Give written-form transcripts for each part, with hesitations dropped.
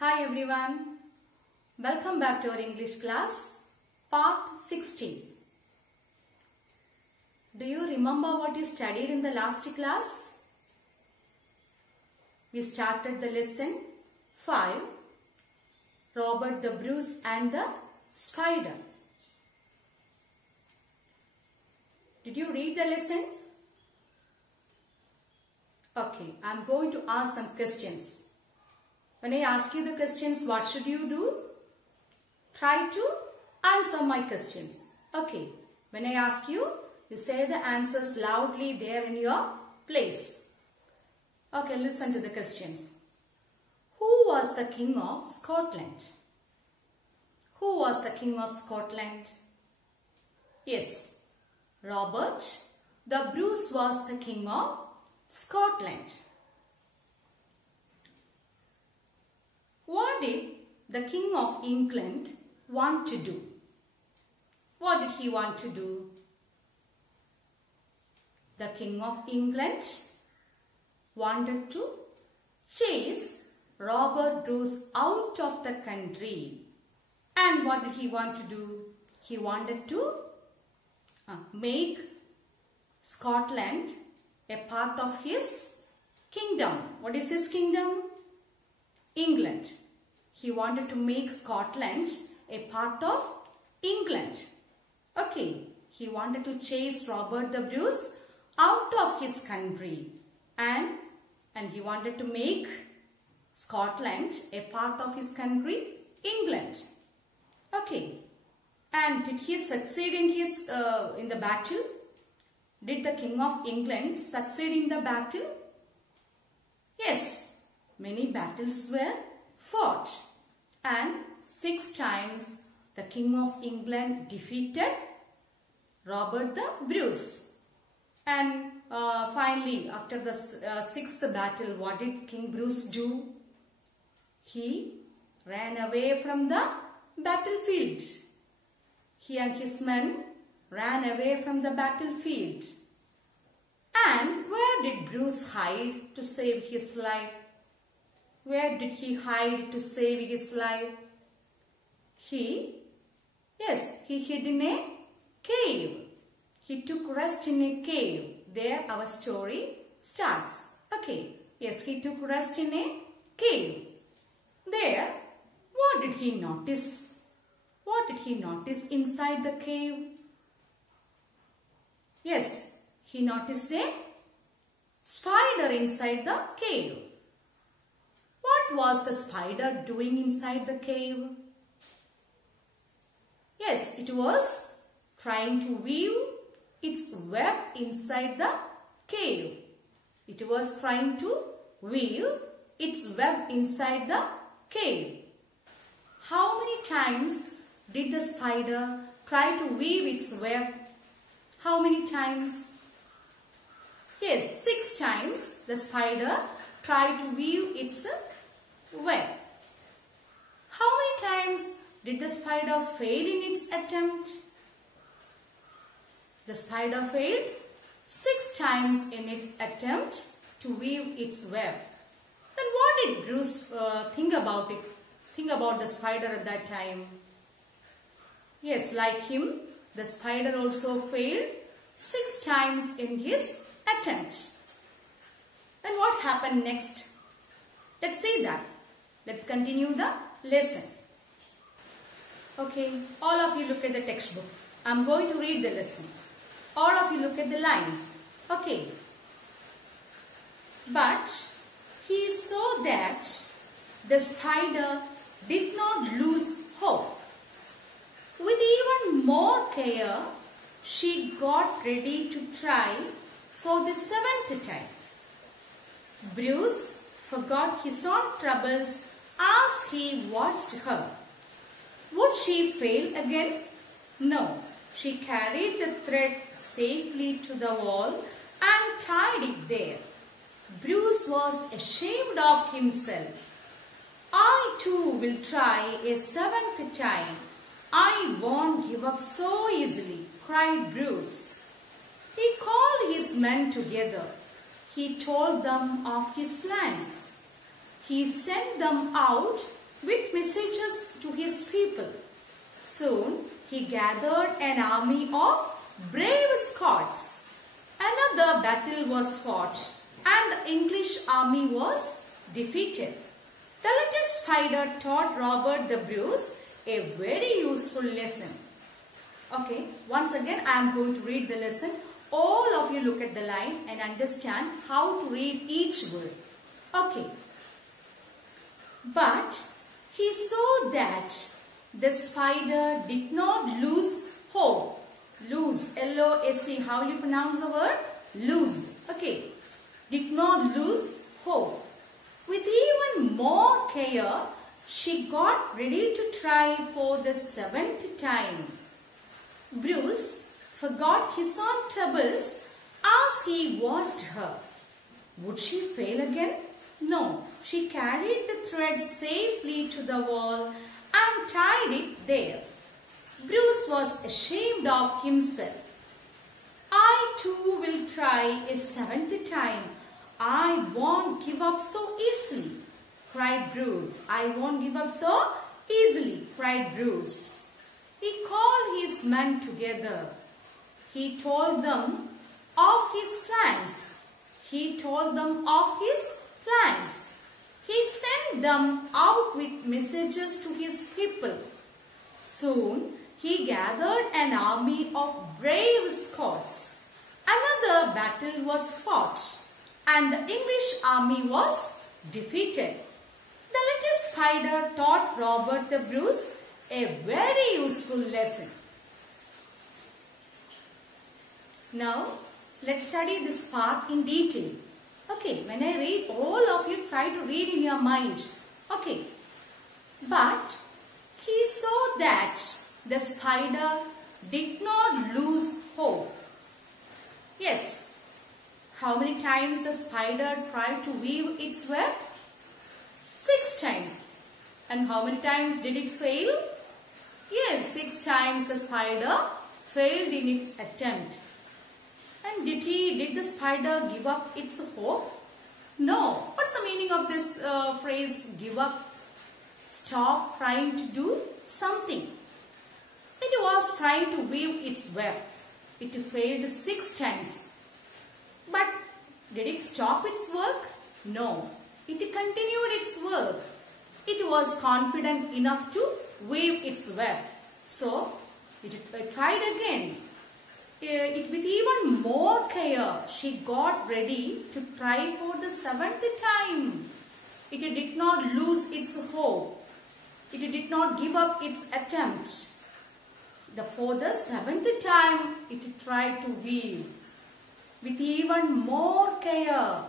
Hi everyone, welcome back to our English class, part 16. Do you remember what you studied in the last class? We started the lesson 5, Robert the Bruce and the Spider. Did you read the lesson? Okay, I am going to ask some questions. When I ask you the questions, what should you do? Try to answer my questions. Okay. When I ask you, you say the answers loudly there in your place. Okay, listen to the questions. Who was the King of Scotland? Who was the King of Scotland? Yes, Robert the Bruce was the King of Scotland. What did the King of England want to do? What did he want to do? The King of England wanted to chase Robert Bruce out of the country. And what did he want to do? He wanted to make Scotland a part of his kingdom. What is his kingdom? England. He wanted to make Scotland a part of England. Okay. He wanted to chase Robert the Bruce out of his country. And he wanted to make Scotland a part of his country, England. Okay. And did he succeed in the battle? Did the King of England succeed in the battle? Yes. Many battles were fought, and 6 times the King of England defeated Robert the Bruce. And finally, after the 6th battle, what did King Bruce do? He ran away from the battlefield. He and his men ran away from the battlefield. And where did Bruce hide to save his life? Where did he hide to save his life? He hid in a cave. He took rest in a cave. There our story starts. Okay. Yes, he took rest in a cave. There, what did he notice? What did he notice inside the cave? Yes, he noticed a spider inside the cave. What was the spider doing inside the cave? Yes, it was trying to weave its web inside the cave. It was trying to weave its web inside the cave. How many times did the spider try to weave its web? How many times? Yes, 6 times the spider tried to weave its web. How many times did the spider fail in its attempt? The spider failed 6 times in its attempt to weave its web. Then what did Bruce think about it? Think about the spider at that time. Yes, like him, the spider also failed 6 times in his attempt. Then what happened next? Let's see that. Let's continue the lesson. Okay, all of you look at the textbook. I'm going to read the lesson. All of you look at the lines. Okay. But he saw that the spider did not lose hope. With even more care, she got ready to try for the 7th time. Bruce forgot his own troubles as he watched her. Would she fail again? No. She carried the thread safely to the wall and tied it there. Bruce was ashamed of himself. I too will try a 7th time. I won't give up so easily, cried Bruce. He called his men together. He told them of his plans. He sent them out with messages to his people. Soon he gathered an army of brave Scots. Another battle was fought and the English army was defeated. The little spider taught Robert the Bruce a very useful lesson. Okay, once again I am going to read the lesson. All of you look at the line and understand how to read each word. Okay. But he saw that the spider did not lose hope. Lose, L-O-S-E, how will you pronounce the word? Lose. Okay. Did not lose hope. With even more care, she got ready to try for the 7th time. Bruce forgot his own troubles as he watched her. Would she fail again? No, she carried the thread safely to the wall and tied it there. Bruce was ashamed of himself. I too will try a 7th time. I won't give up so easily, cried Bruce. I won't give up so easily, cried Bruce. He called his men together. He told them of his plans. He told them of his plans. He sent them out with messages to his people. Soon he gathered an army of brave Scots. Another battle was fought and the English army was defeated. The little spider taught Robert the Bruce a very useful lesson. Now, let's study this part in detail. Okay, when I read, all of you try to read in your mind. Okay, but he saw that the spider did not lose hope. Yes, how many times the spider tried to weave its web? 6 times. And how many times did it fail? Yes, 6 times the spider failed in its attempt. And did the spider give up its hope? No. What's the meaning of this phrase, give up? Stop trying to do something. It was trying to weave its web. It failed 6 times. But did it stop its work? No. It continued its work. It was confident enough to weave its web. So, it tried again. With even more care, she got ready to try for the 7th time. It did not lose its hope. It did not give up its attempt. For the 7th time, it tried to weave. With even more care,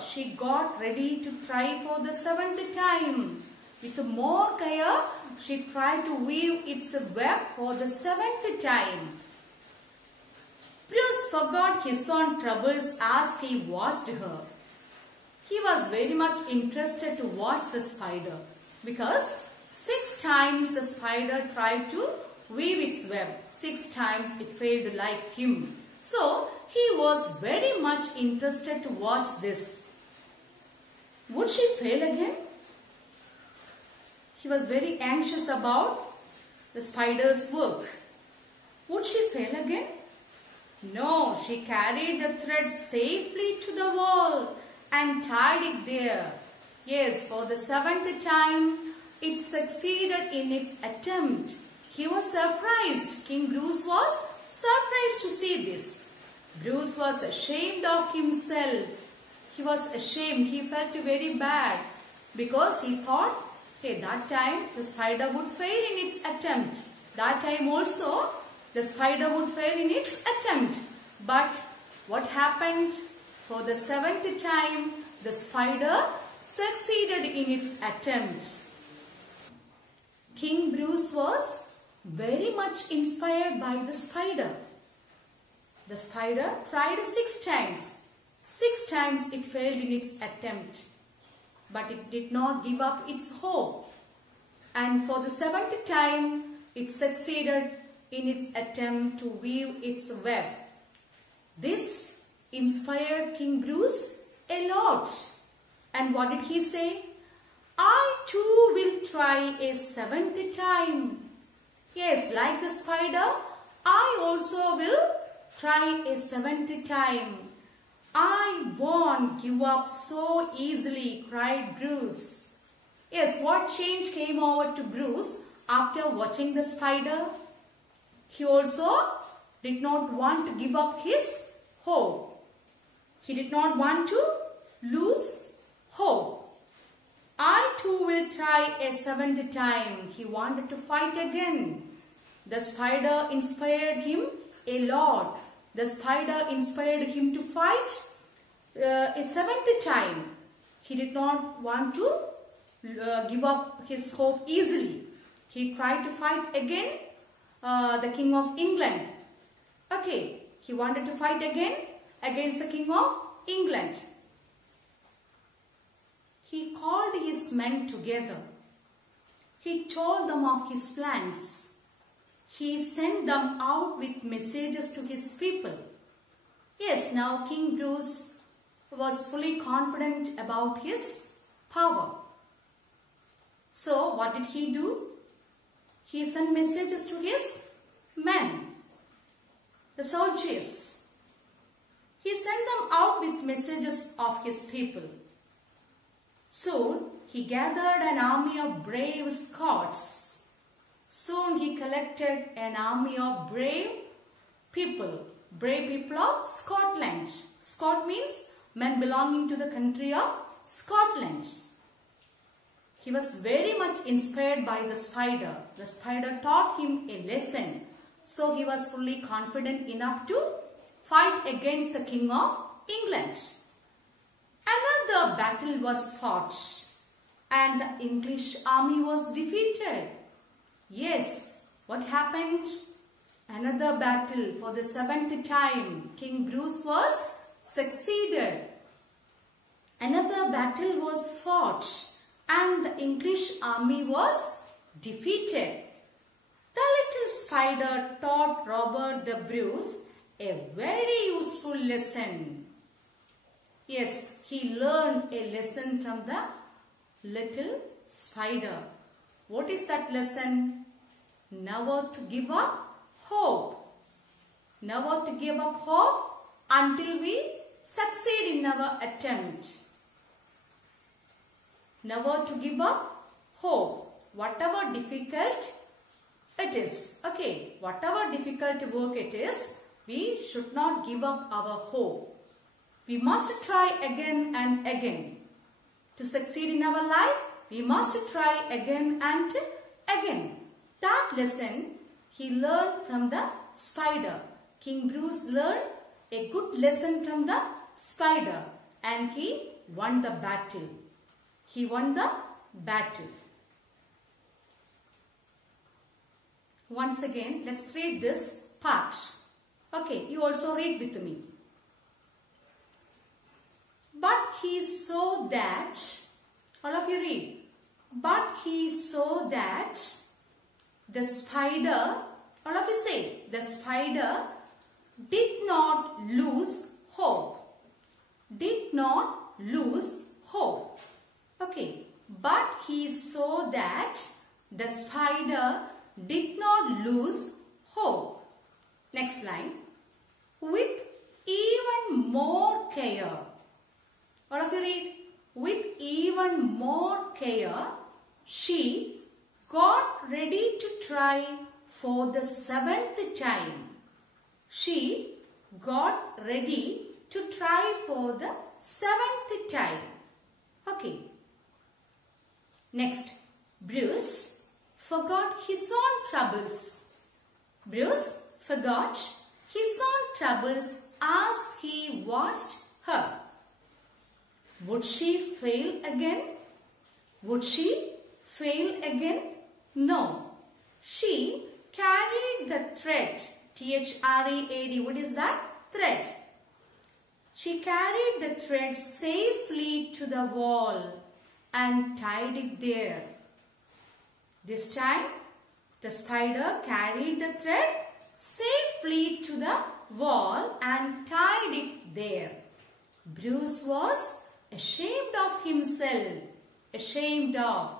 she got ready to try for the 7th time. With more care, she tried to weave its web for the 7th time. Bruce forgot his own troubles as he watched her. He was very much interested to watch the spider because 6 times the spider tried to weave its web. 6 times it failed like him. So, he was very much interested to watch this. Would she fail again? He was very anxious about the spider's work. Would she fail again? No, she carried the thread safely to the wall and tied it there. Yes, for the 7th time, it succeeded in its attempt. He was surprised. King Bruce was surprised to see this. Bruce was ashamed of himself. He was ashamed. He felt very bad because he thought, hey, that time the spider would fail in its attempt. That time also the spider would fail in its attempt. But what happened? For the 7th time, the spider succeeded in its attempt. King Bruce was very much inspired by the spider. The spider tried 6 times. 6 times it failed in its attempt. But it did not give up its hope. And for the 7th time, it succeeded in its attempt to weave its web. This inspired King Bruce a lot. And what did he say? try a seventh time. Yes, like the spider, I also will try a seventh time. I won't give up so easily, cried Bruce. Yes, what change came over to Bruce after watching the spider? He also did not want to give up his hope. He did not want to lose hope. I too will try a seventh time. He wanted to fight again. The spider inspired him a lot. The spider inspired him to fight a seventh time. He did not want to give up his hope easily. He tried to fight again the King of England. Okay, he wanted to fight again against the King of England. He called his men together. He told them of his plans. He sent them out with messages to his people. Yes, now King Bruce was fully confident about his power. So, what did he do? He sent messages to his men, the soldiers. He sent them out with messages of his people. Soon, he gathered an army of brave Scots. Soon he collected an army of brave people of Scotland. Scot means men belonging to the country of Scotland. He was very much inspired by the spider. The spider taught him a lesson. So he was fully confident enough to fight against the King of England. Another battle was fought and the English army was defeated. Yes, what happened? Another battle for the seventh time. King Bruce was succeeded. Another battle was fought and the English army was defeated. The little spider taught Robert the Bruce a very useful lesson. Yes, he learned a lesson from the little spider. What is that lesson? Never to give up hope. Never to give up hope until we succeed in our attempt. Never to give up hope. Whatever difficult it is. Okay, whatever difficult work it is, we should not give up our hope. We must try again and again. To succeed in our life, we must try again and again. That lesson he learned from the spider. King Bruce learned a good lesson from the spider and he won the battle. He won the battle. Once again, let's read this part. Okay, you also read with me. But he saw that, all of you read. But he saw that the spider, all of you say, the spider did not lose hope. Did not lose hope. Okay, but he saw that the spider did not lose hope. Next line. With even more care. All of you read. With even more care, she got ready to try for the seventh time. She got ready to try for the seventh time. Okay. Next, Bruce forgot his own troubles. Bruce forgot his own troubles as he watched her. Would she fail again? Would she fail again? No. She carried the thread. T-H-R-E-A-D. What is that? Thread. She carried the thread safely to the wall and tied it there. This time, the spider carried the thread safely to the wall and tied it there. Bruce was ashamed of himself. Ashamed of.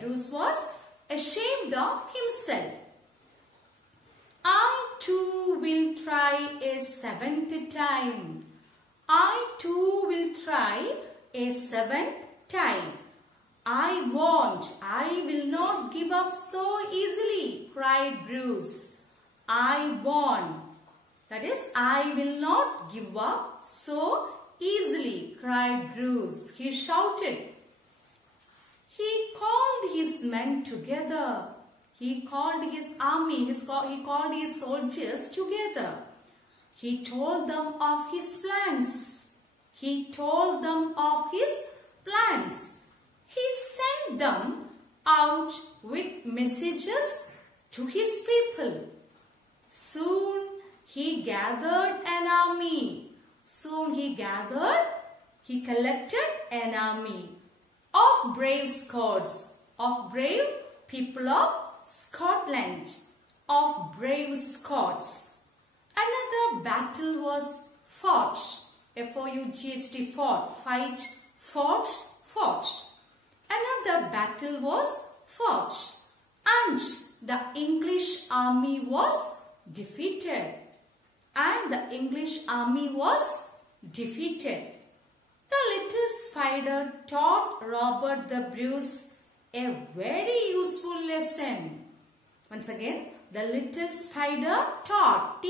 Bruce was ashamed of himself. I too will try a seventh time. I too will try a seventh time. I will not give up so easily, cried Bruce. I won't. That is, I will not give up so easily, cried Bruce. He shouted. He called his men together. He called his army, he called his soldiers together. He told them of his plans. He told them of his plans. He sent them out with messages to his people. Soon he gathered an army. He collected an army of brave Scots, of brave people of Scotland, of brave Scots. Another battle was fought. F-O-U-G-H-T, fought, fight, fought. Another battle was fought, and the English army was defeated. The little spider taught Robert the Bruce a very useful lesson. Once again, the little spider taught.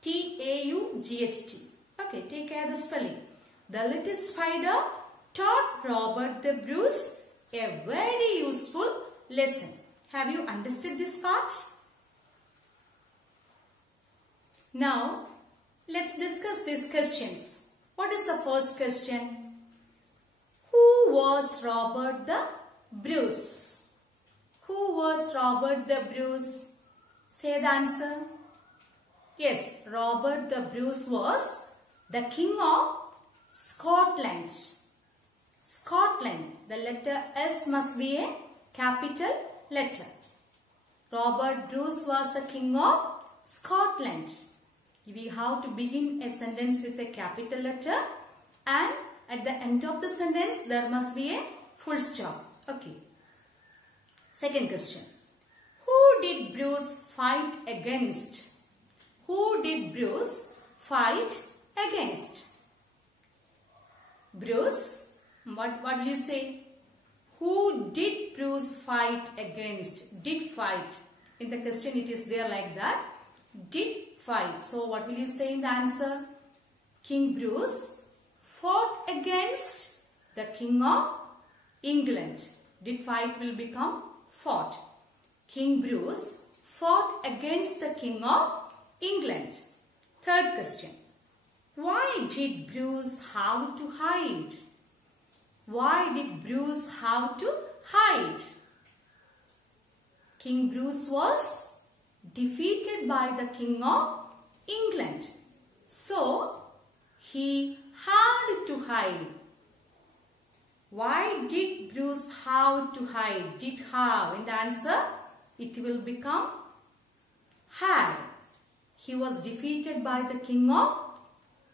T-A-U-G-H-T. Okay, take care of the spelling. The little spider taught Robert the Bruce a very useful lesson. Have you understood this part? Now, let's discuss these questions. What is the first question? Who was Robert the Bruce? Who was Robert the Bruce? Say the answer. Yes, Robert the Bruce was the king of Scotland. Scotland. The letter S must be a capital letter. Robert Bruce was the king of Scotland. We have to begin a sentence with a capital letter, and at the end of the sentence there must be a full stop. Okay. Second question. Who did Bruce fight against? Who did Bruce fight against? Bruce, what will you say? Who did Bruce fight against? Did fight. In the question it is there like that. Did fight. So what will you say in the answer? King Bruce fought against the King of England. Did fight will become fought. King Bruce fought against the King of England. Third question. Why did Bruce have to hide? Why did Bruce have to hide? King Bruce was defeated by the King of England. So, he had to hide. Why did Bruce have to hide? Did have. In the answer, it will become had. He was defeated by the King of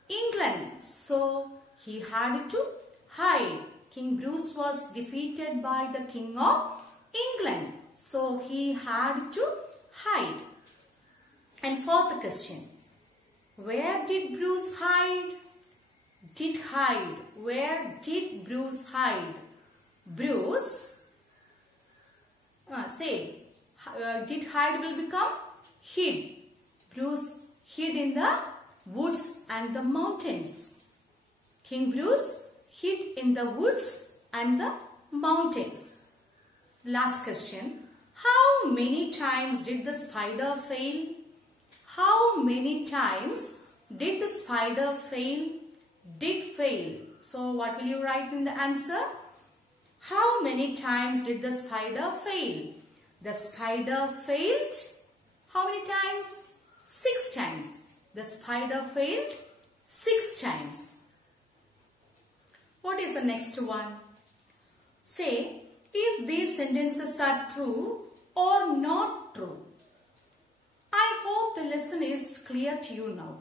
England. So, he had to hide. King Bruce was defeated by the King of England. So, he had to hide. And fourth question. Where did Bruce hide? Did hide. Where did Bruce hide? Bruce, did hide will become hid. Bruce hid in the woods and the mountains. King Bruce hid in the woods and the mountains. Last question. How many times did the spider fail? How many times did the spider fail? Did fail. So what will you write in the answer? How many times did the spider fail? The spider failed. How many times? 6 times. The spider failed 6 times. What is the next one? Say if these sentences are true or not true. I hope the lesson is clear to you now.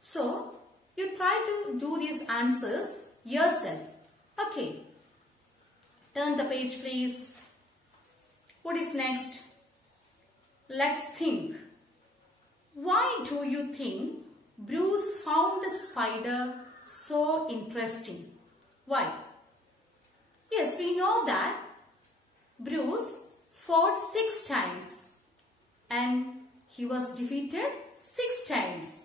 So, you try to do these answers yourself. Okay. Turn the page, please. What is next? Let's think. Why do you think Bruce found the spider so interesting? Why? Yes, we know that Bruce fought 6 times and he was defeated 6 times.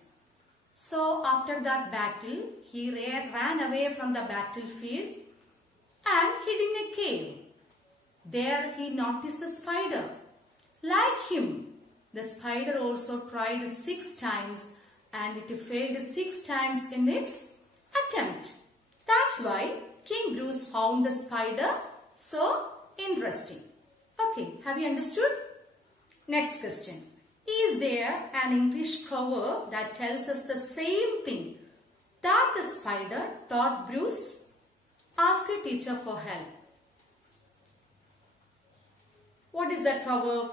So after that battle, he ran away from the battlefield and hid in a cave. There he noticed the spider. Like him, the spider also tried 6 times and it failed 6 times in its attempt. That's why King Bruce found the spider so interesting. Okay, have you understood? Next question. Is there an English proverb that tells us the same thing that the spider taught Bruce? Ask your teacher for help. What is that proverb?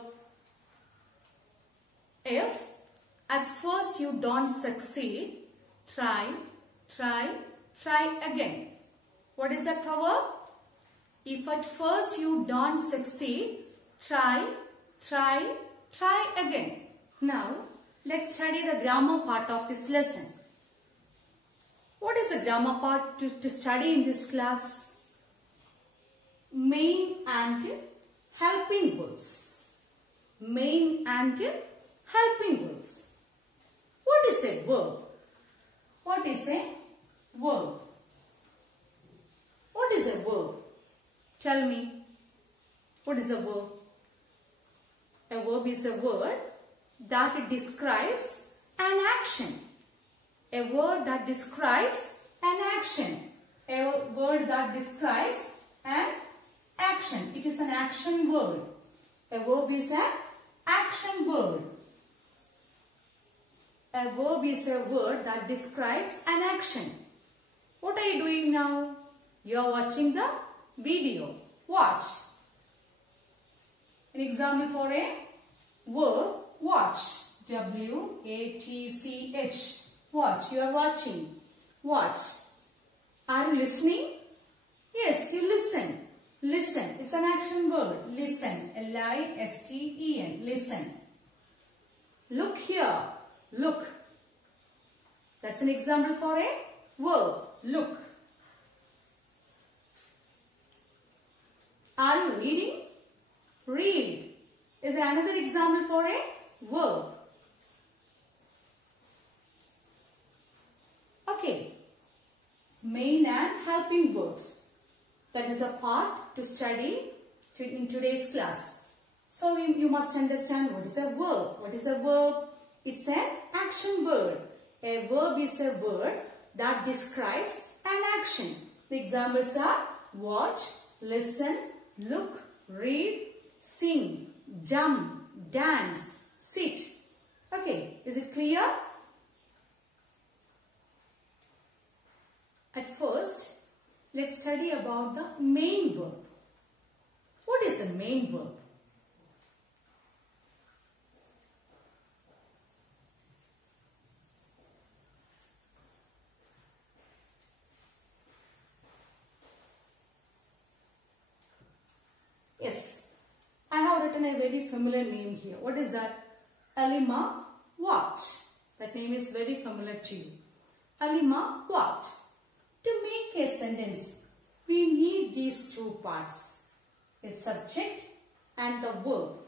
If at first you don't succeed, try again. What is that proverb? If at first you don't succeed, try again. Now, let's study the grammar part of this lesson. What is the grammar part to study in this class? Main and helping verbs. Main and helping verbs. What is a verb? What is a verb? What is a verb? Tell me. What is a verb? A verb is a word that describes an action. A word that describes an action. A word that describes an action. It is an action word. A verb is an action word. A verb is a word that describes an action. What are you doing now? You are watching the video. Watch. An example for a verb, watch. W-A-T-C-H. Watch. You are watching. Watch. Are you listening? Yes, you listen. Listen. It's an action word. Listen. L-I-S-T-E-N. Listen. Look here. Look. That's an example for a verb. Look. Are you reading? Read is another example for a verb. Okay. Main and helping verbs. That is a part to study in today's class. So you must understand what is a verb. What is a verb? It's an action word. A verb is a word that describes an action. The examples are watch, listen, look, read, sing, jump, dance, sit. Okay, is it clear? At first, let's study about the main verb. What is the main verb? Yes, I have written a very familiar name here. What is that? Alima walked. That name is very familiar to you. Alima walked. To make a sentence, we need these two parts, a subject and the verb.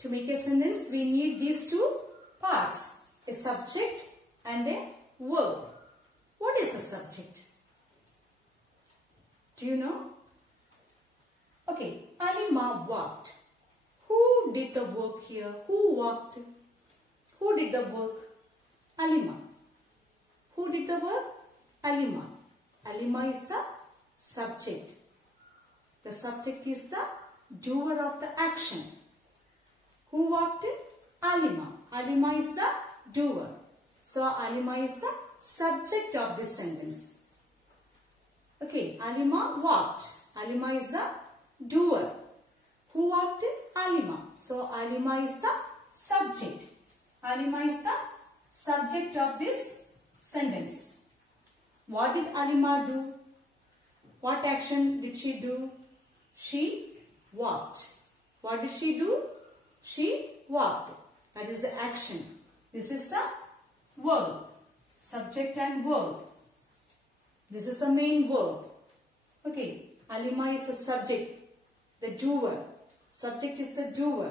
To make a sentence, we need these two parts, a subject and a verb. What is a subject? Do you know? Okay, Alima walked. Who did the work here? Who walked? Who did the work? Alima. Who did the work? Alima. Alima is the subject. The subject is the doer of the action. Who walked? Alima. Alima is the doer. So Alima is the subject of this sentence. Okay, Alima walked. Alima is the doer. Who walked? Alima. So Alima is the subject. Alima is the subject of this sentence. What did Alima do? What action did she do? She walked. What did she do? She walked. That is the action. This is the verb. Subject and verb. This is the main verb. Okay. Alima is the subject. The doer. Subject is the doer.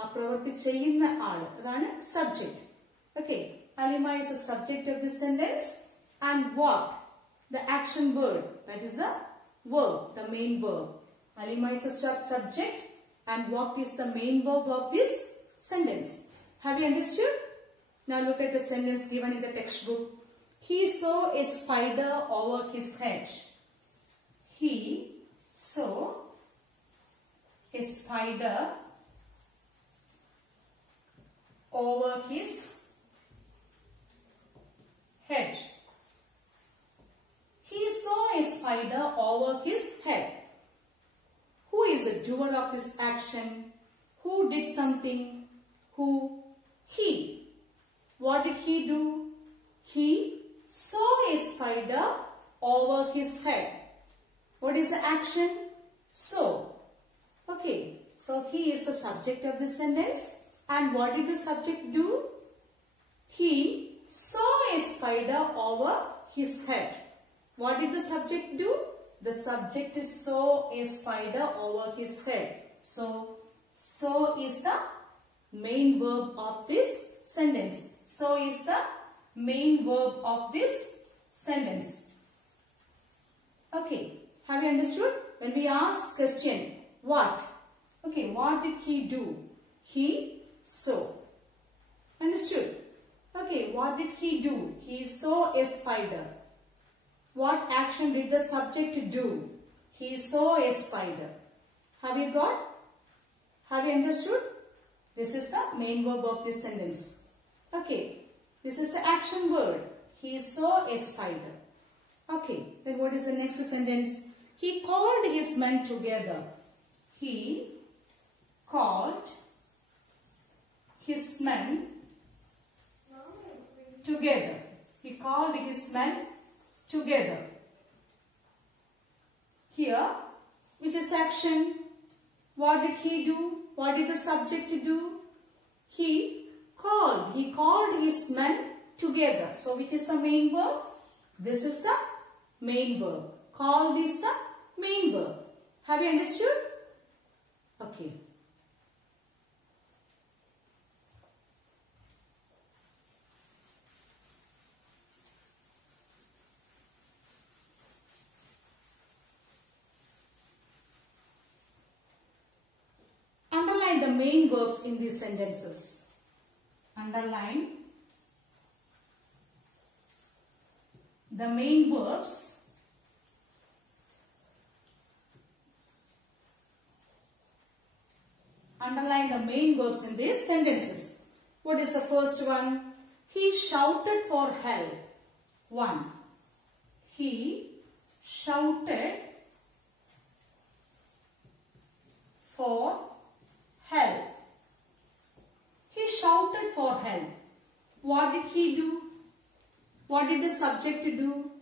ആ പ്രവൃത്തി ചെയ്യുന്ന ആള്. അതാണ് subject. Okay. Alima is the subject of this sentence. And walked. The action word. That is the verb. The main verb. Alima is the subject. And walked is the main verb of this sentence. Have you understood? Now look at the sentence given in the textbook. He saw a spider over his head. He saw a spider over his head. He saw a spider over his head. Who is the doer of this action? Who did something? Who? He. What did he do? He saw a spider over his head. What is the action? Saw. Okay. So he is the subject of this sentence. And what did the subject do? He saw a spider over his head. What did the subject do? The subject saw a spider over his head. So, saw is the main verb of this sentence. So is the main verb of this sentence. Okay. Have you understood? When we ask question, what? Okay, what did he do? He saw. Understood? Okay, what did he do? He saw a spider. What action did the subject do? He saw a spider. Have you got? Have you understood? This is the main verb of this sentence. Okay, this is the action word. He saw a spider. Okay, then what is the next sentence? He called his men together. He called his men together. He called his men together. Here, which is action? What did he do? What did the subject do? He called. He called his men together. So, which is the main verb? This is the main verb. Called is the main verb. Have you understood? Okay. Underline the main verbs in these sentences. Underline the main verbs Underline the main verbs in these sentences. What is the first one? He shouted for help. 1. He shouted for help. He shouted for help. What did he do? What did the subject do?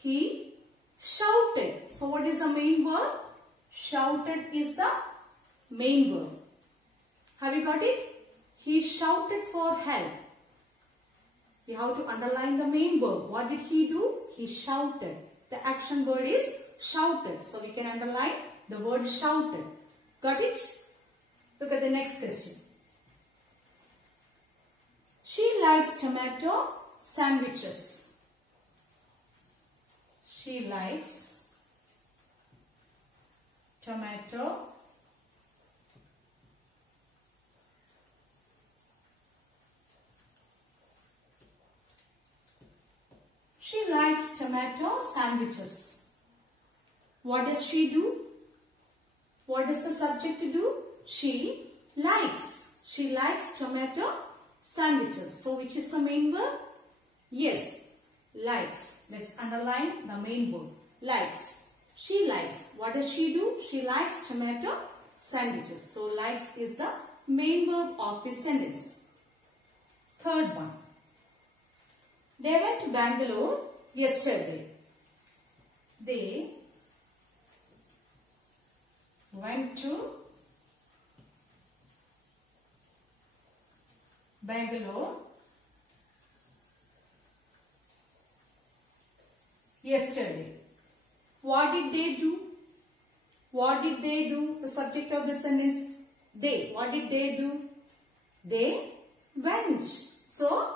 He shouted. So what is the main verb? Shouted is the main verb. Have you got it? He shouted for help. You have to underline the main verb. What did he do? He shouted. The action word is shouted. So we can underline the word shouted. Got it? Look at the next question. She likes tomato sandwiches. She likes tomato She likes tomato sandwiches. What does she do? What does the subject do? She likes. She likes tomato sandwiches. So which is the main verb? Yes, likes. Let's underline the main verb. Likes. She likes. What does she do? She likes tomato sandwiches. So likes is the main verb of this sentence. Third one. They went to Bangalore yesterday. They went to Bangalore yesterday. What did they do? What did they do? The subject of the sentence, they. What did they do? They went. So,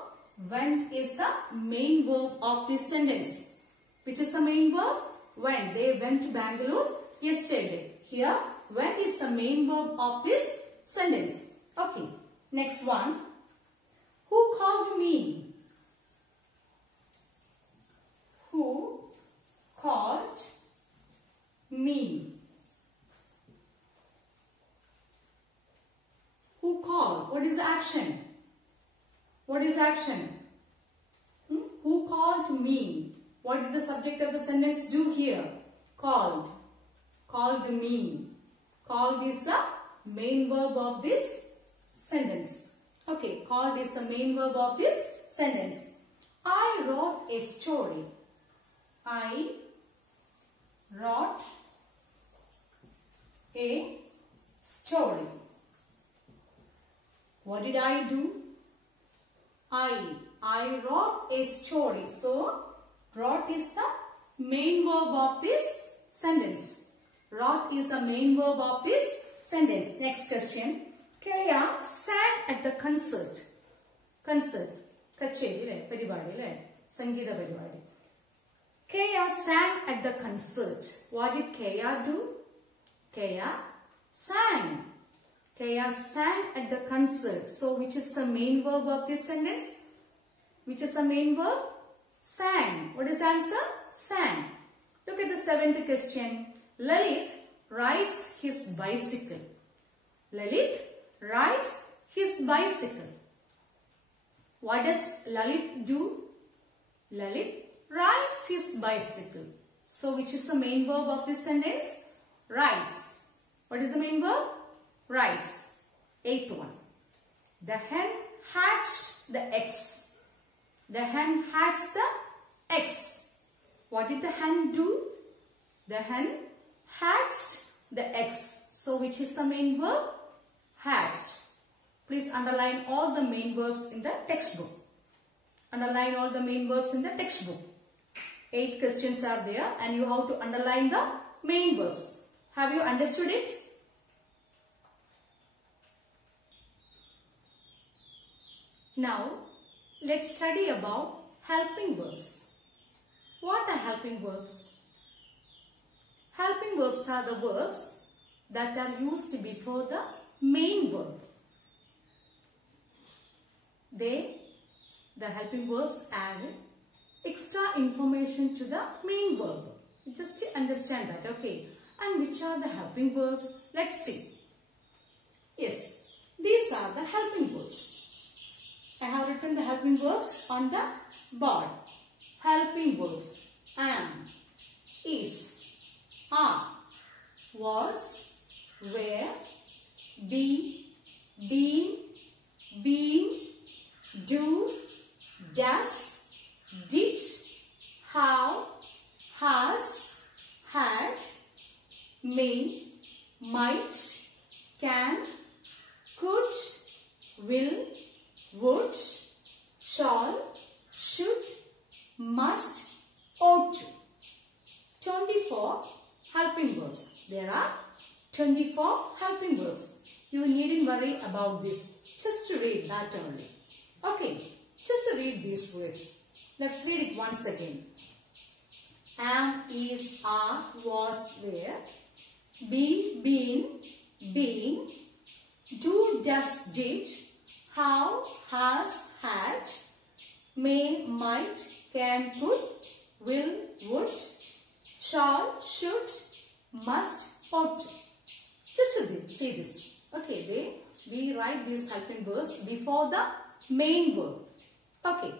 went is the main verb of this sentence. Which is the main verb? Went. They went to Bangalore yesterday. Here, went is the main verb of this sentence. Okay. Next one. Who called me? Who called me? Who called? What is the action? What is action? Who called me? What did the subject of the sentence do here? Called. Called me. Called is the main verb of this sentence. Okay, called is the main verb of this sentence. I wrote a story. I wrote a story. What did I do? I wrote a story. So, wrote is the main verb of this sentence. Wrote is the main verb of this sentence. Next question. Kaya sang at the concert. Concert. Kacheri, paribadi, Sangeeta paribadi. Kaya sang at the concert. What did Kaya do? Kaya sang. Kaya sang at the concert. So, which is the main verb of this sentence? Which is the main verb? Sang. What is the answer? Sang. Look at the 7th question. Lalit rides his bicycle. Lalit rides his bicycle. What does Lalit do? Lalit rides his bicycle. So, which is the main verb of this sentence? Rides. What is the main verb? Rides. 8th one. The hen hatched the eggs. The hen hatched the eggs. What did the hen do? The hen hatched the eggs. So, which is the main verb? Hatched. Please underline all the main verbs in the textbook. Underline all the main verbs in the textbook. 8 questions are there and you have to underline the main verbs. Have you understood it? Now, let's study about helping verbs. What are helping verbs? Helping verbs are the verbs that are used before the main verb. The helping verbs add extra information to the main verb. Just to understand that, okay. And which are the helping verbs? Let's see. Yes, these are the helping verbs. I have written the helping verbs on the board. Helping verbs. Am, is, are, was, were, be, been, being, do, does, did, how, has, had, may, might, can, could, will, would, shall, should, must, ought to. 24 helping verbs. There are 24 helping verbs. You needn't worry about this. Just to read that only. Okay. Just to read these words. Let's read it once again. Am, is, are, was, were. Be, been, being. Do, does, did. How, has, had. May, might, can, could. Will, would. Shall, should, must, ought to. Just to say this. Okay, we write these helping verbs before the main verb. Okay.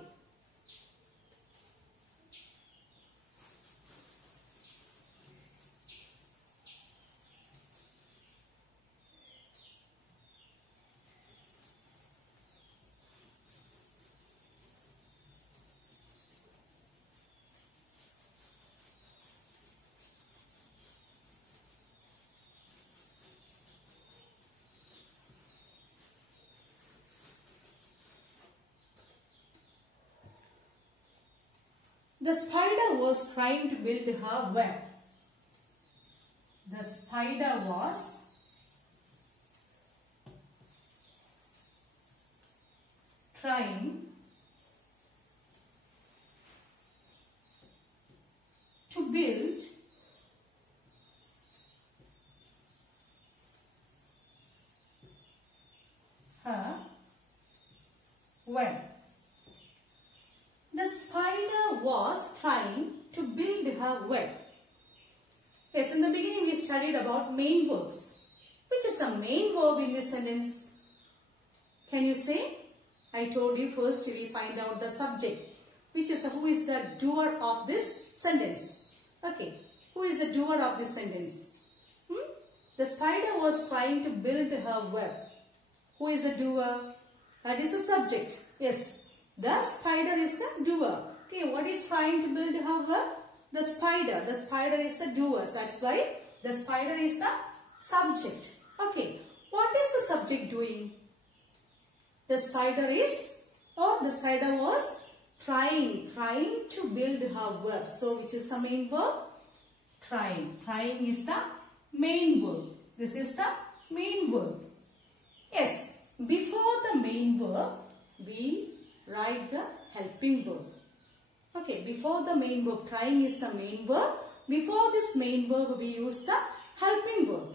The spider was trying to build her web. The spider was trying to build her web. The spider was trying to build her web. Yes, in the beginning we studied about main verbs. Which is the main verb in this sentence? Can you say? I told you first we find out the subject. Which is who is the doer of this sentence? Okay, who is the doer of this sentence? The spider was trying to build her web. Who is the doer? That is the subject. Yes, the spider is the doer. Okay, what is trying to build her web? The spider. The spider is the doer. That's why the spider is the subject. Okay, what is the subject doing? The spider is, or the spider was trying to build her web. So, which is the main verb? Trying. Trying is the main verb. This is the main verb. Yes, before the main verb, we write the helping verb. Okay, before the main verb, trying is the main verb. Before this main verb, we use the helping verb.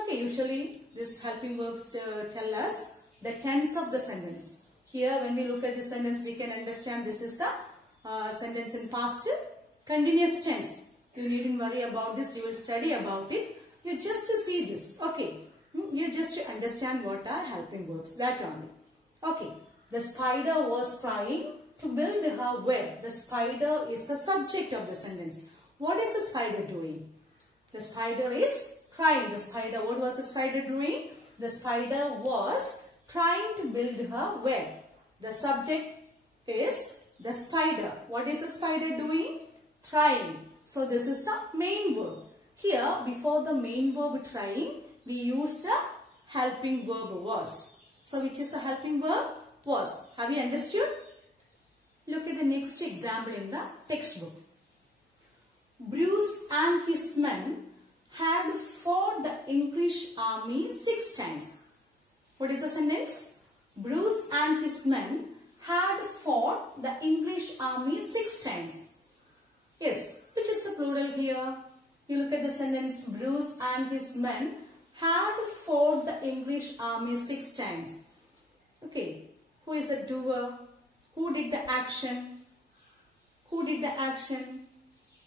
Okay, usually these helping verbs tell us the tense of the sentence. Here, when we look at the sentence, we can understand this is the sentence in past continuous tense. You needn't worry about this. You will study about it. You just to see this. Okay. You just to understand what are helping verbs. That only. Okay. The spider was trying to build her web. The spider is the subject of the sentence. What is the spider doing? The spider is trying. The spider, what was the spider doing? The spider was trying to build her web. The subject is the spider. What is the spider doing? Trying. So this is the main verb. Here, before the main verb trying, we use the helping verb was. So which is the helping verb? Was. Have you understood? Look at the next example in the textbook. Bruce and his men had fought the English army 6 times. What is the sentence? Bruce and his men had fought the English army 6 times. Yes, which is the plural here? You look at the sentence, Bruce and his men had fought the English army 6 times. Okay, who is the doer? Who did the action? Who did the action?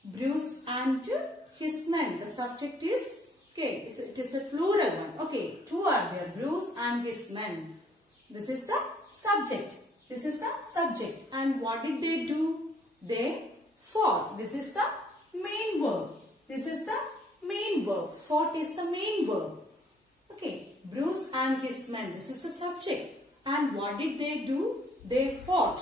Bruce and his men. The subject is, okay, it is a plural one. Okay, 2 are there, Bruce and his men. This is the subject. This is the subject. And what did they do? They fought. This is the main verb. This is the main verb. Fought is the main verb. Okay, Bruce and his men. This is the subject. And what did they do? They fought.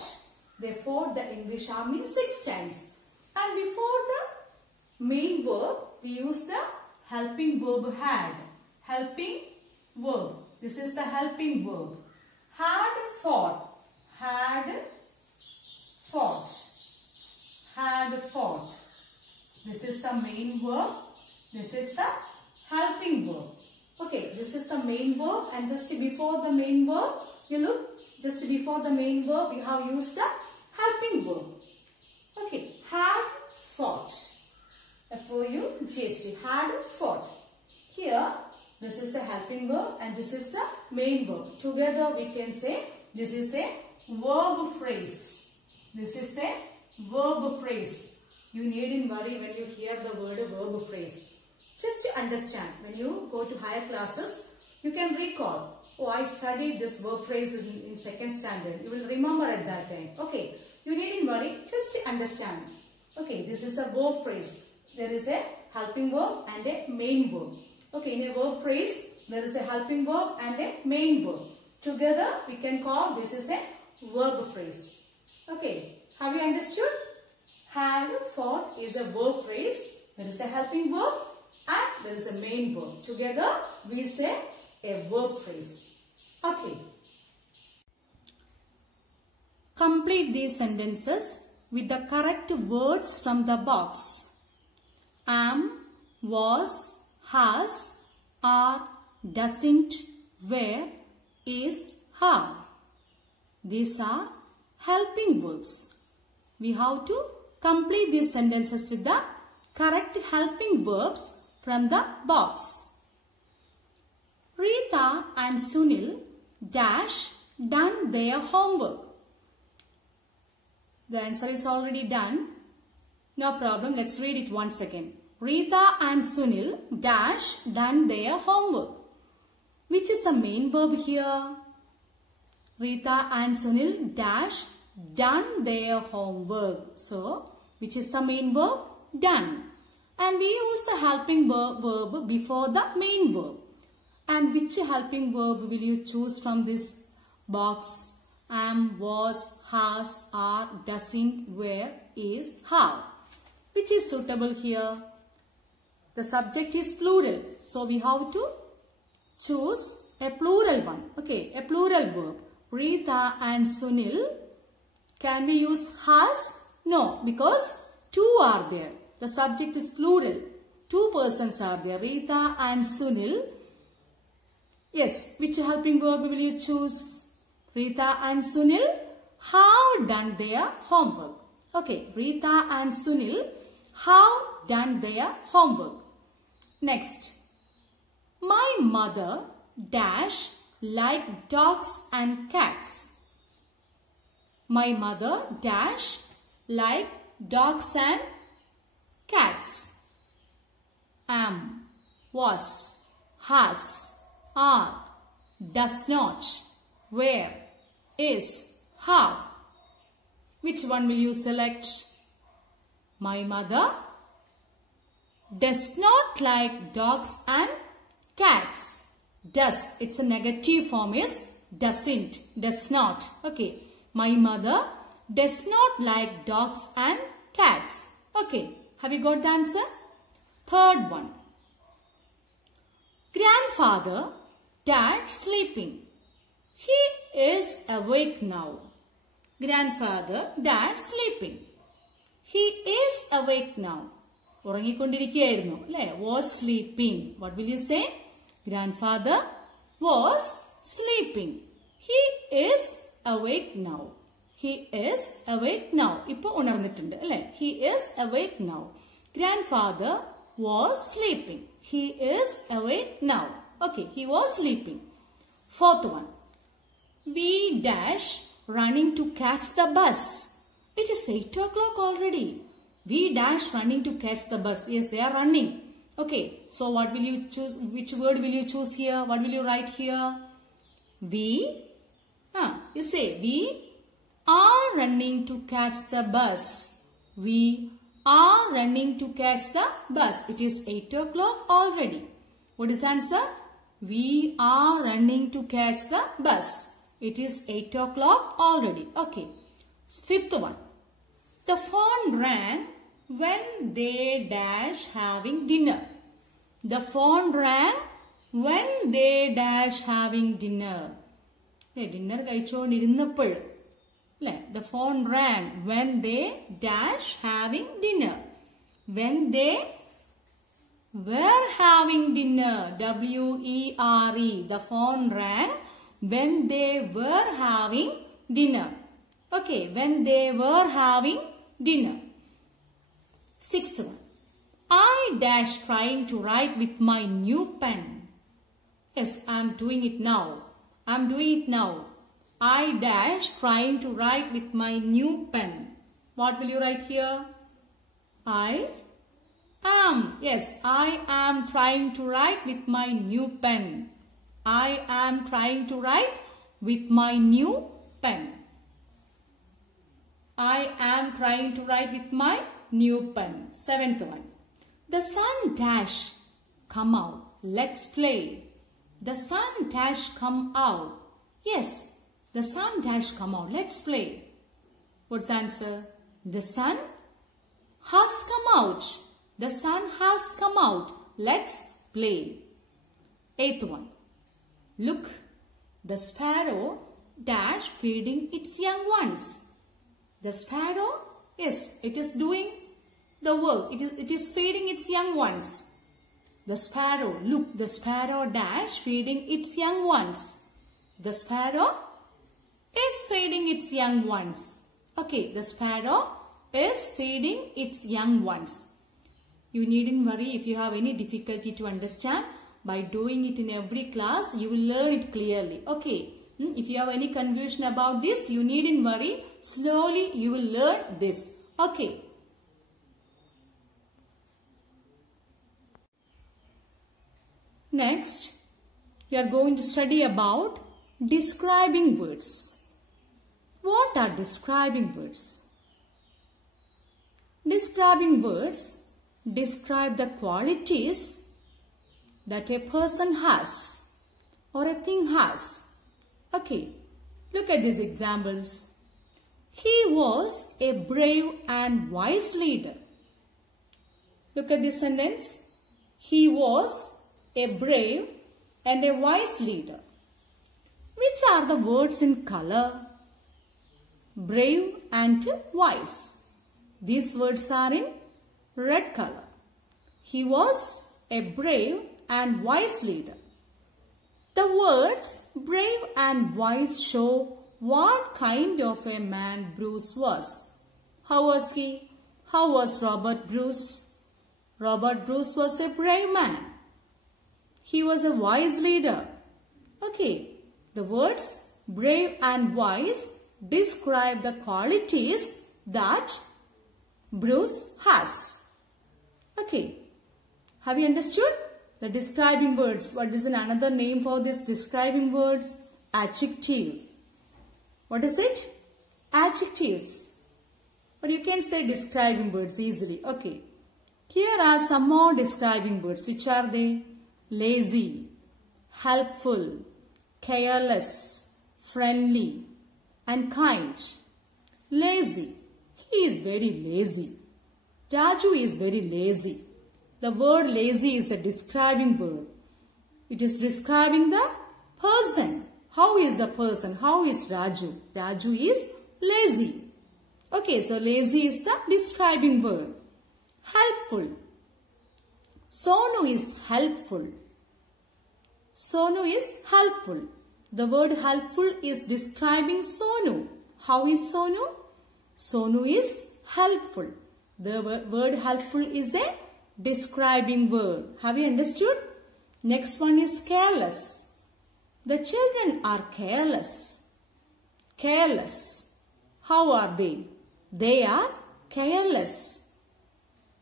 They fought the English army 6 times. And before the main verb, we use the helping verb had. Helping verb. This is the helping verb. Had fought. Had fought. Had fought. This is the main verb. This is the helping verb. Okay, this is the main verb, and just before the main verb, you look, just before the main verb, you have used the helping verb. Okay, had fought. F-O-U-G-H-T. Had fought. Here, this is a helping verb and this is the main verb. Together we can say this is a verb phrase. This is a verb phrase. You needn't worry when you hear the word verb phrase. Just to understand, when you go to higher classes, you can recall, oh, I studied this verb phrase in 2nd standard. You will remember at that time. Okay, you needn't worry, just to understand. Okay, this is a verb phrase. There is a helping verb and a main verb. Okay, in a verb phrase, there is a helping verb and a main verb. Together, we can call this is a verb phrase. Okay, have you understood? Had, fought is a verb phrase. There is a helping verb and there is a main verb. Together, we say a verb phrase. Okay. Complete these sentences with the correct words from the box. Am, was, has, are, doesn't, were, is, have. These are helping verbs. We have to complete these sentences with the correct helping verbs from the box. Rita and Sunil dash done their homework. The answer is already done. No problem. Let's read it once again. Rita and Sunil dash done their homework. Which is the main verb here? Rita and Sunil dash done their homework. So, which is the main verb? Done. And we use the helping verb before the main verb. And which helping verb will you choose from this box? Am, was, has, are, doesn't, were, is, have. Which is suitable here? The subject is plural. So we have to choose a plural one. Okay, a plural verb. Rita and Sunil. Can we use has? No, because two are there. The subject is plural. Two persons are there. Rita and Sunil. Yes, which helping verb will you choose? Rita and Sunil have done their homework. Okay, Rita and Sunil have done their homework. Next, my mother dash like dogs and cats. My mother dash like dogs and cats. Am, was, has, are, does not, were, is, have. Which one will you select? My mother does not like dogs and cats. Does, it's a negative form, is doesn't, does not. Okay, my mother does not like dogs and cats. Okay, have you got the answer? Third one. Grandfather dash sleeping. He is awake now. Grandfather dash sleeping. He is awake now. ഉറങ്ങിക്കൊണ്ടിരിക്കുകയായിരുന്നു അല്ലേ? Was sleeping. What will you say? Grandfather was sleeping. He is awake now. He is awake now. ഇപ്പോൾ ഉണർന്നിട്ടുണ്ട് അല്ലേ? He is awake now. Grandfather was sleeping. He is awake now. Okay, he was sleeping. Fourth one. We dash running to catch the bus. It is 8 o'clock already. We dash running to catch the bus. Yes, they are running. Okay, so what will you choose? Which word will you choose here? What will you write here? We, you say, we are running to catch the bus. We are running to catch the bus. It is 8 o'clock already. What is the answer? We are running to catch the bus. It is 8 o'clock already. Okay. Fifth one. The phone rang when they dash having dinner. The phone rang when they dash having dinner. Dinner കഴിച്ചുകൊണ്ടിരുന്നപ്പോൾ. The phone rang when they dash having dinner. When they were having dinner. W-E-R-E. The phone rang when they were having dinner. Okay, when they were having dinner. Sixth one. I dash trying to write with my new pen. Yes, I am doing it now. I am doing it now. I dash trying to write with my new pen. What will you write here? I am. Yes, I am trying to write with my new pen. I am trying to write with my new pen. I am trying to write with my new pen. Seventh one. The sun dash come out. Let's play. The sun dash come out. Yes, the sun dash come out. Let's play. What's the answer? The sun has come out. The sun has come out. Let's play. Eighth one. Look, the sparrow dash feeding its young ones. The sparrow Yes, it is doing the work. It is feeding its young ones. The sparrow, look, the sparrow dash feeding its young ones. The sparrow is feeding its young ones. Okay, the sparrow is feeding its young ones. You needn't worry if you have any difficulty to understand. By doing it in every class, you will learn it clearly. Okay, if you have any confusion about this, you needn't worry. Slowly, you will learn this. Okay. Next, we are going to study about describing words. What are describing words? Describing words describe the qualities that a person has or a thing has. Okay, look at these examples. He was a brave and wise leader. Look at this sentence. He was a brave and a wise leader. Which are the words in color? Brave and wise. These words are in red color. He was a brave and wise leader. The words brave and wise show what kind of a man Bruce was. How was he? How was Robert Bruce? Robert Bruce was a brave man. He was a wise leader. Okay, the words brave and wise describe the qualities that Bruce has. Okay, have you understood? The describing words. What is another name for this describing words? Adjectives. What is it? Adjectives. But you can say describing words easily. Okay. Here are some more describing words. Which are they? Lazy, helpful, careless, friendly, and kind. Lazy. He is very lazy. Raju is very lazy. The word lazy is a describing word. It is describing the person. How is the person? How is Raju? Raju is lazy. Okay, so lazy is the describing word. Helpful. Sonu is helpful. Sonu is helpful. The word helpful is describing Sonu. How is Sonu? Sonu is helpful. The word helpful is a describing word. Have you understood? Next one is careless. The children are careless. Careless. How are they? They are careless.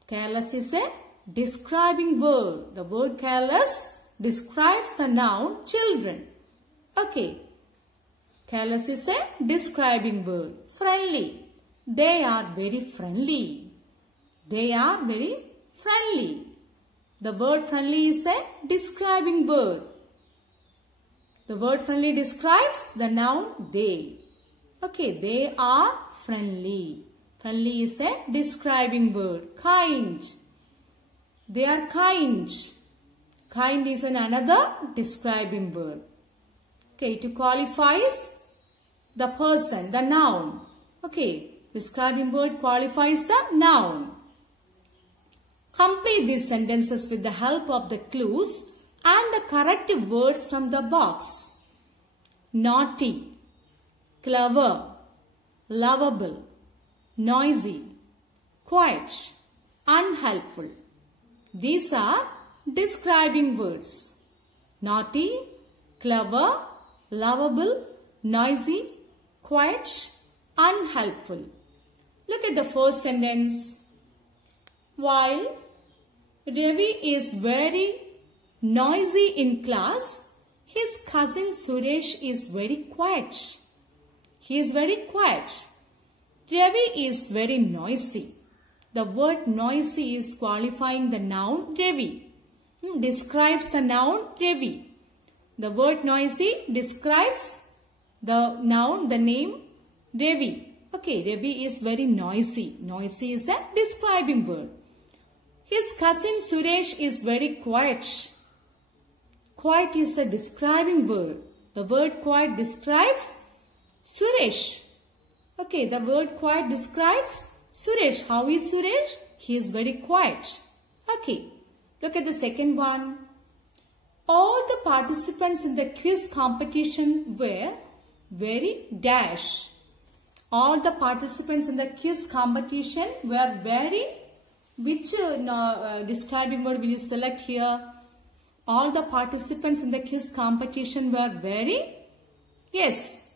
Careless is a describing word. The word careless describes the noun children. Okay. Careless is a describing word. Friendly. They are very friendly. They are very friendly. The word friendly is a describing word. The word friendly describes the noun they. Okay, they are friendly. Friendly is a describing word. Kind. They are kind. Kind is another describing word. Okay, it qualifies the person, the noun. Okay, describing word qualifies the noun. Complete these sentences with the help of the clues and the corrective words from the box. Naughty, clever, lovable, noisy, quiet, unhelpful. These are describing words. Naughty, clever, lovable, noisy, quiet, unhelpful. Look at the first sentence. While Ravi is very noisy in class, his cousin Suresh is very quiet. He is very quiet. Ravi is very noisy. The word noisy is qualifying the noun Ravi. Describes the noun Ravi. The word noisy describes the noun, the name Ravi. Okay, Ravi is very noisy. Noisy is a describing word. His cousin Suresh is very quiet. Quiet is a describing word. The word quiet describes Suresh. Okay, the word quiet describes Suresh. How is Suresh? He is very quiet. Okay. Look at the second one. All the participants in the quiz competition were very dash. All the participants in the quiz competition were very, which describing word will you select here? All the participants in the quiz competition were very, yes,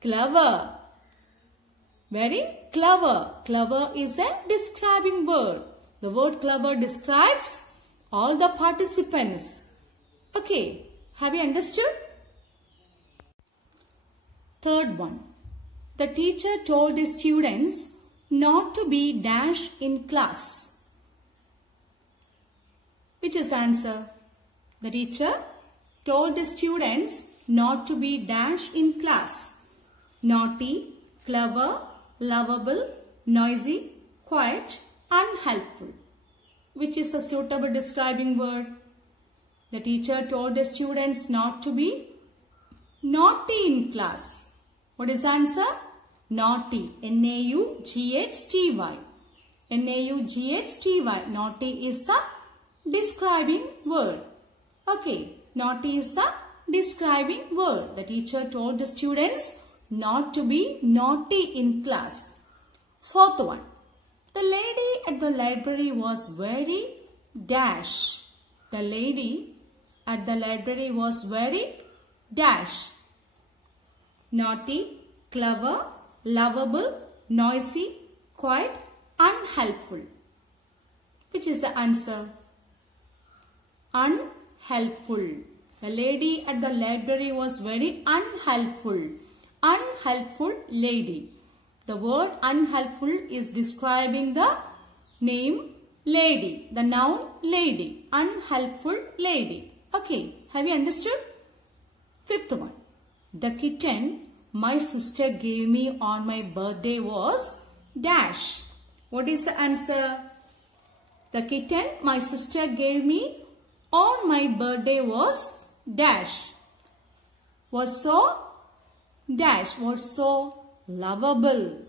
clever. Very clever. Clever is a describing word. The word clever describes all the participants. Okay, have you understood? Third one. The teacher told the students not to be dash in class. Which is the answer? The teacher told the students not to be dash in class. Naughty, clever, lovable, noisy, quiet, unhelpful. Which is a suitable describing word? The teacher told the students not to be naughty in class. What is the answer? Naughty. N-A-U-G-H-T-Y. N-A-U-G-H-T-Y. Naughty is the describing word. Okay. Naughty is the describing word. The teacher told the students not to be naughty in class. Fourth one. The lady at the library was very dash. The lady at the library was very dash. Naughty, clever, lovable, noisy, quiet, unhelpful. Which is the answer? Unhelpful. The lady at the library was very unhelpful. Unhelpful lady. The word unhelpful is describing the name lady. The noun lady. Unhelpful lady. Okay. Have you understood? Fifth one. The kitten my sister gave me on my birthday was dash. What is the answer? The kitten my sister gave me on my birthday was dash. Was so dash. Was so lovable.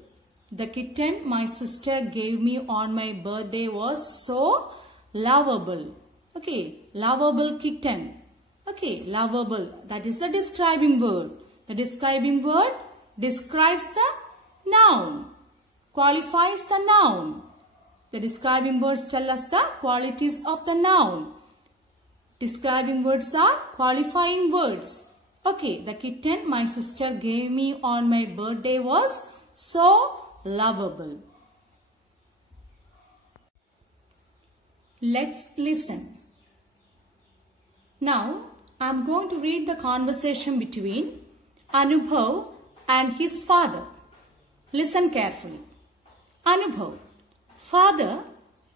The kitten my sister gave me on my birthday was so lovable. Okay. Lovable kitten. Okay. Lovable. That is the describing word. The describing word describes the noun, qualifies the noun. The describing words tell us the qualities of the noun. Describing words are qualifying words. Okay, the kitten my sister gave me on my birthday was so lovable. Let's listen. Now, I am going to read the conversation between Anubhav and his father. Listen carefully. Anubhav. Father,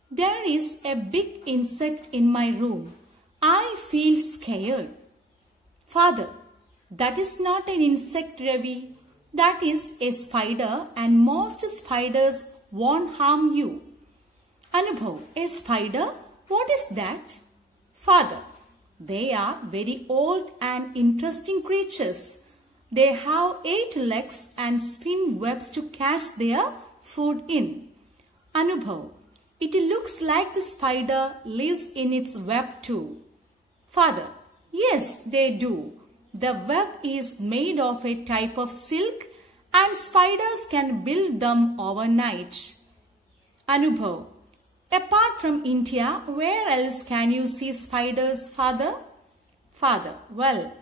there is a big insect in my room. I feel scared. Father, that is not an insect, Ravi. That is a spider and most spiders won't harm you. Anubhav, a spider? What is that? Father, they are very old and interesting creatures. They have 8 legs and spin webs to catch their food in. Anubhav, it looks like the spider lives in its web too. Father, yes, they do. The web is made of a type of silk and spiders can build them overnight. Anubhav, apart from India, where else can you see spiders, Father? Father, well,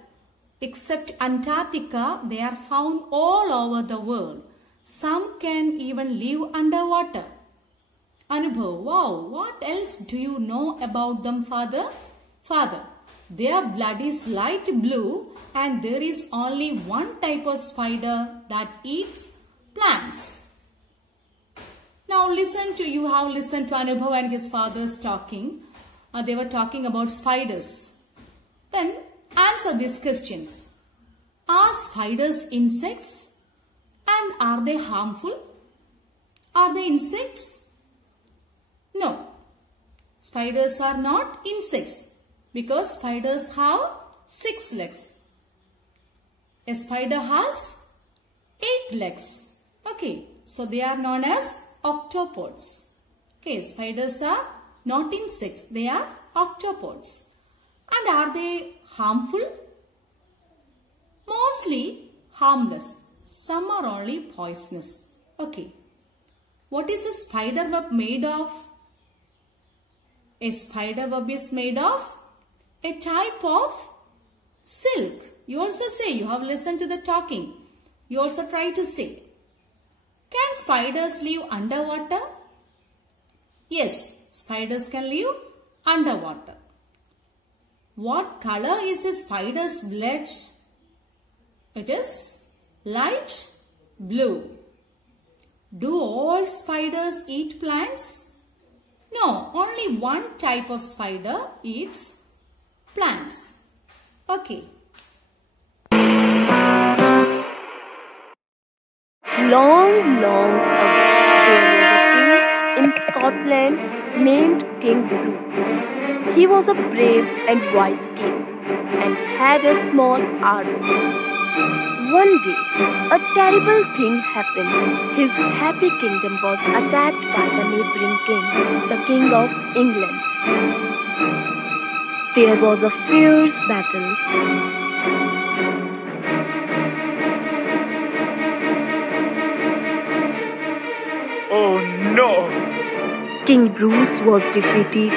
except Antarctica, they are found all over the world. Some can even live underwater. Anubhav, wow, what else do you know about them, Father? Father, their blood is light blue and there is only one type of spider that eats plants. Now you have listened to Anubhav and his father's talking. They were talking about spiders. Then answer these questions. Are spiders insects? And are they harmful? Are they insects? No. Spiders are not insects because spiders have 6 legs. A spider has 8 legs. Okay. So they are known as octopods. Okay, spiders are not insects, they are octopods. And are they harmful? Mostly harmless. Some are only poisonous. Okay. What is a spider web made of? A spider web is made of a type of silk. You also say, you have listened to the talking. You also try to say. Can spiders live underwater? Yes, spiders can live underwater. What color is a spider's blood? It is light blue. Do all spiders eat plants? No, only one type of spider eats plants. Okay. Long, long ago, there was a king in Scotland named King Bruce. He was a brave and wise king and had a small army. One day, a terrible thing happened. His happy kingdom was attacked by the neighboring king, the King of England. There was a fierce battle. Oh no! King Bruce was defeated.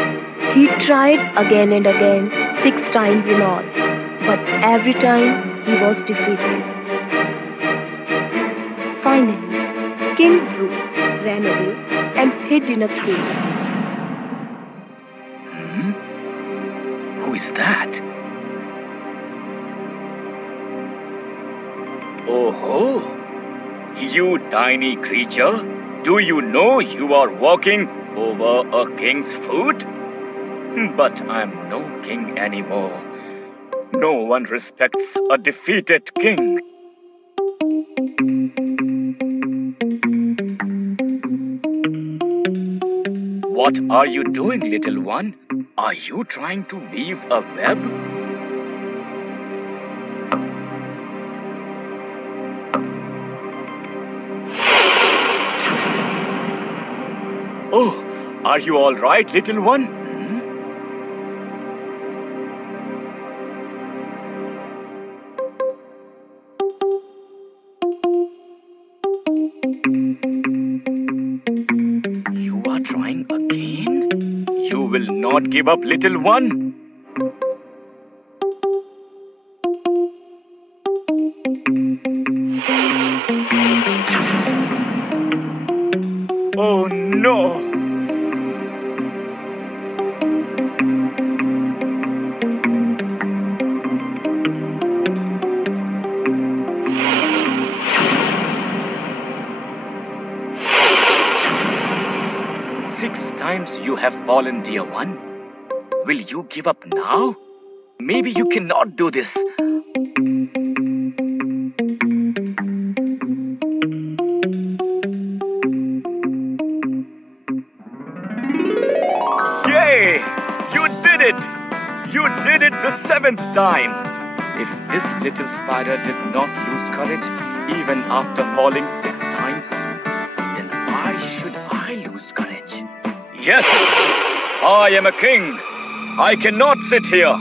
He tried again and again, 6 times in all, but every time he was defeated. Finally, King Bruce ran away and hid in a cave. Who is that? Oh, you tiny creature, do you know you are walking over a king's food? But I'm no king anymore. No one respects a defeated king. What are you doing, little one? Are you trying to weave a web? Oh, are you all right, little one? You are trying again? You will not give up, little one. Oh no! 6 times you have fallen, dear one. Will you give up now? Maybe you cannot do this. Yay! You did it! You did it the 7th time! If this little spider did not lose courage even after falling 6 times, then why should I lose courage? Yes, I am a king. I cannot sit here.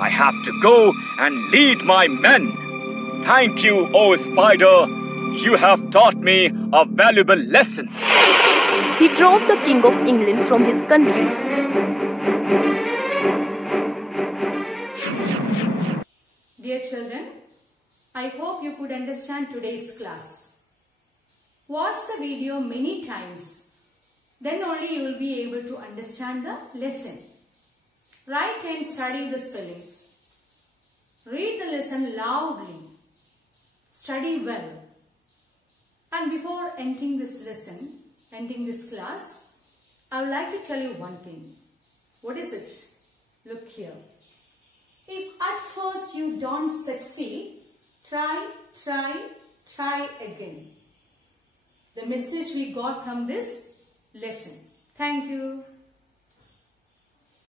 I have to go and lead my men. Thank you, oh spider. You have taught me a valuable lesson. He drove the King of England from his country. Dear children, I hope you could understand today's class. Watch the video many times. Then only you will be able to understand the lesson. Write and study the spellings. Read the lesson loudly. Study well. And before ending this lesson, ending this class, I would like to tell you one thing. What is it? Look here. If at first you don't succeed, try again. The message we got from this lesson. Thank you.